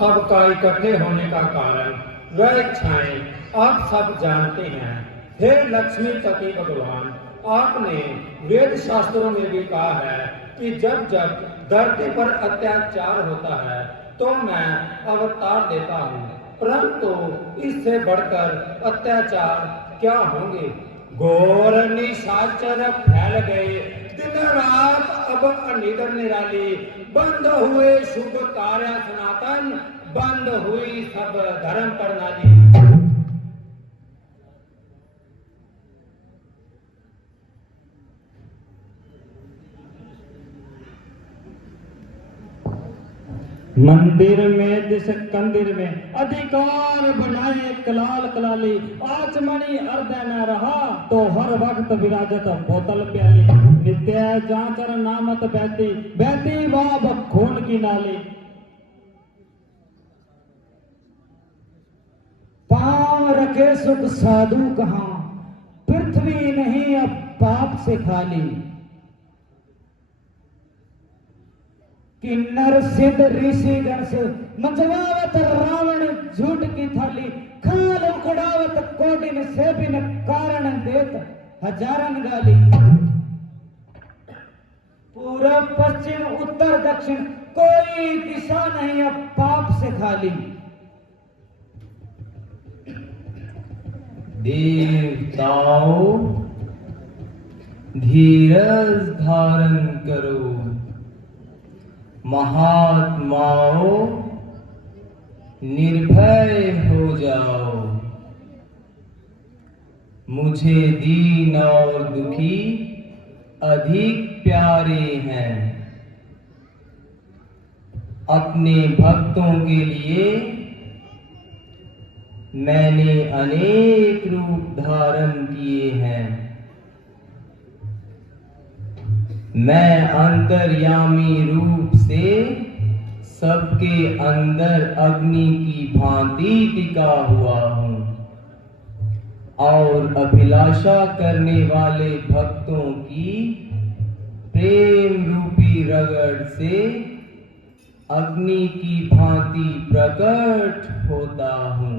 सबका इकट्ठे होने का कारण वह इच्छाएं आप सब जानते हैं। हे लक्ष्मीपति भगवान, आपने वेद शास्त्रों में भी कहा है कि जब जब धरती पर अत्याचार होता है तो मैं अवतार लेता हूँ, परंतु इससे बढ़कर अत्याचार क्या होंगे। घोर निशाचर फैल गए, दिन रात अब अनिद्र निराली, बंद हुए शुभ कार्य सनातन, बंद हुई सब धर्म प्रणाली। मंदिर में दिस कंदिर में अधिकार बनाए कलाल कलाली, आचमनी अर्दय न रहा तो हर वक्त विराजत बोतल प्याली, नित्य जांचर नामत बहती बहती बाब खून की नाली। पांव रखे सुख साधु कहां, पृथ्वी नहीं अब पाप से खाली, किन्नर सिद्ध ऋषि गण से मंजवावत रावण झूठ की थाली, खाल उखड़ावत कोटिन से बिन कारण देत हजारन गाली। पूरब पश्चिम उत्तर दक्षिण कोई दिशा नहीं अब पाप से खाली। देवताओं धीरज धारण करो, महात्माओं निर्भय हो जाओ, मुझे दीन और दुखी अधिक प्यारे हैं। अपने भक्तों के लिए मैंने अनेक रूप धारण किए हैं। मैं अंतर्यामी रूप से सबके अंदर अग्नि की भांति टिका हुआ हूँ और अभिलाषा करने वाले भक्तों की प्रेम रूपी रगड़ से अग्नि की भांति प्रकट होता हूँ।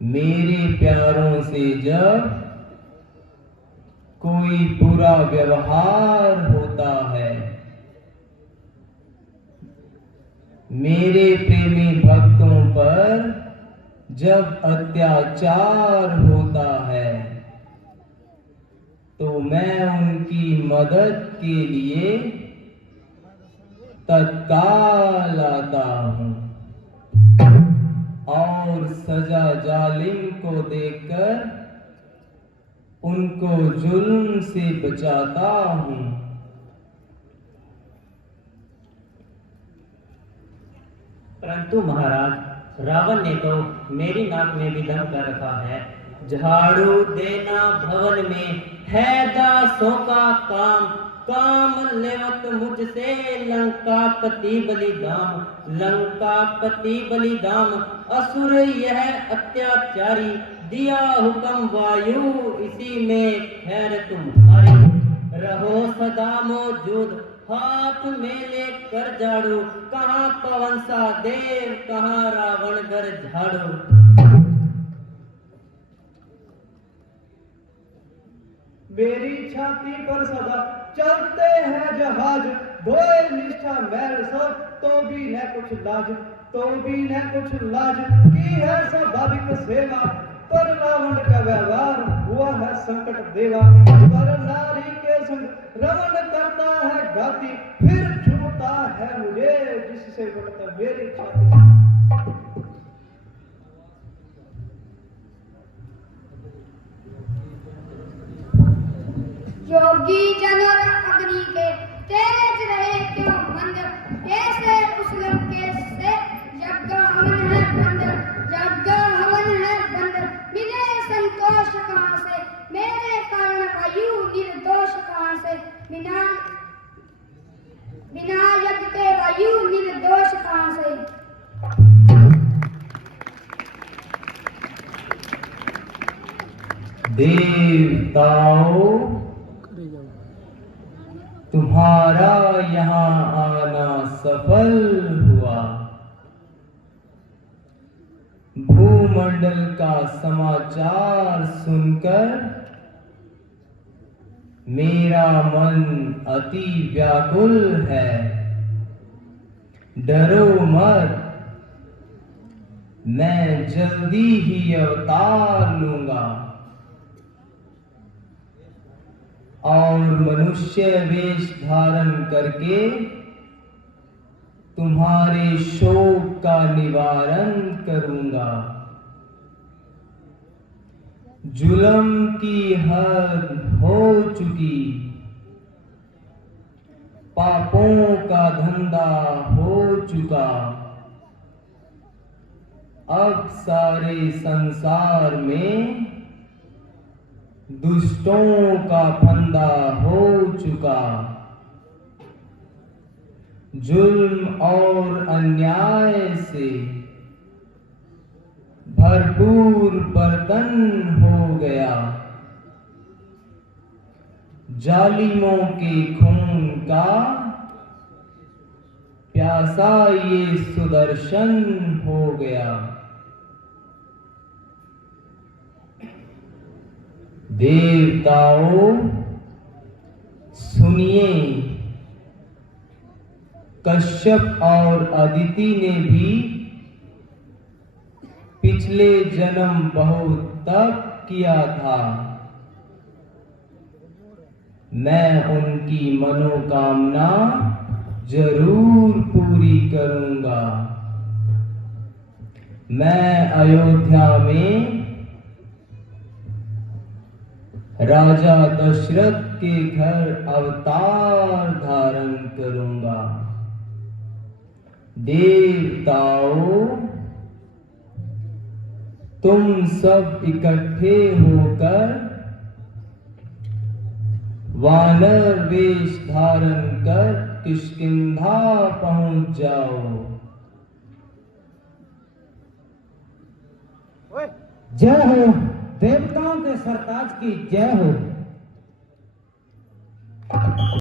मेरे प्यारों से जब कोई बुरा व्यवहार होता है, मेरे प्रेमी भक्तों पर जब अत्याचार होता है, तो मैं उनकी मदद के लिए तत्काल आता हूँ और सजा जालिम को देखकर उनको जुल्म से बचाता हूँ। परंतु महाराज, रावण ने तो मेरी नाक में भी दम कर रखा है। झाड़ू देना भवन में है दासों का काम, काम लेवत मुझसे लंकापति बलिदान, लंकापति बलिदान। असुर यह अत्याचारी, दिया हुक्म वायु इसी में खैर तुम्हारी। रहो सदा मौजूद हाथ में लेकर झाड़ू, कहाँ पवन सा देव कहाँ रावण घर झाड़ू। मेरी छाती पर सदा चलते हैं जहाज, धोए निष्ठा मैल सब तो भी न कुछ लाज, तो भी न कुछ लाज की है स्वाभाविक सेवा। पर रावण का व्यवहार हुआ है संकट देवा, पर नारी के संग रावण करता है घाती, फिर छूता है मुझे जिससे बढ़कर मेरी छाती। योगी जनर अग्नि के तेज रहे क्यों मंदिर, कैसे उस लंके से यज्ञ हवन है बंदर, यज्ञ हवन है बंदर। मिले संतोष कहाँ से, मेरे कारण वायु निर्दोष कहाँ से, बिना बिना यज्ञ के वायु निर्दोष कहाँ से। देवताओं तुम्हारा यहाँ आना सफल हुआ। भूमंडल का समाचार सुनकर मेरा मन अति व्याकुल है। डरो मत, मैं जल्दी ही अवतार लूंगा और मनुष्य वेश धारण करके तुम्हारे शोक का निवारण करूंगा। जुल्म की हद हो चुकी, पापों का धंधा हो चुका, अब सारे संसार में दुष्टों का फंदा हो चुका। जुल्म और अन्याय से भरपूर बर्तन हो गया। जालिमों के खून का प्यासा ये सुदर्शन हो गया। देवताओं सुनिए, कश्यप और अदिति ने भी पिछले जन्म बहुत तप किया था। मैं उनकी मनोकामना जरूर पूरी करूंगा। मैं अयोध्या में राजा दशरथ के घर अवतार धारण करूंगा। देवताओं, तुम सब इकट्ठे होकर वानर वेश धारण कर किष्किंधा पहुंच जाओ। जय हो, देवताओं के सरताज की जय हो।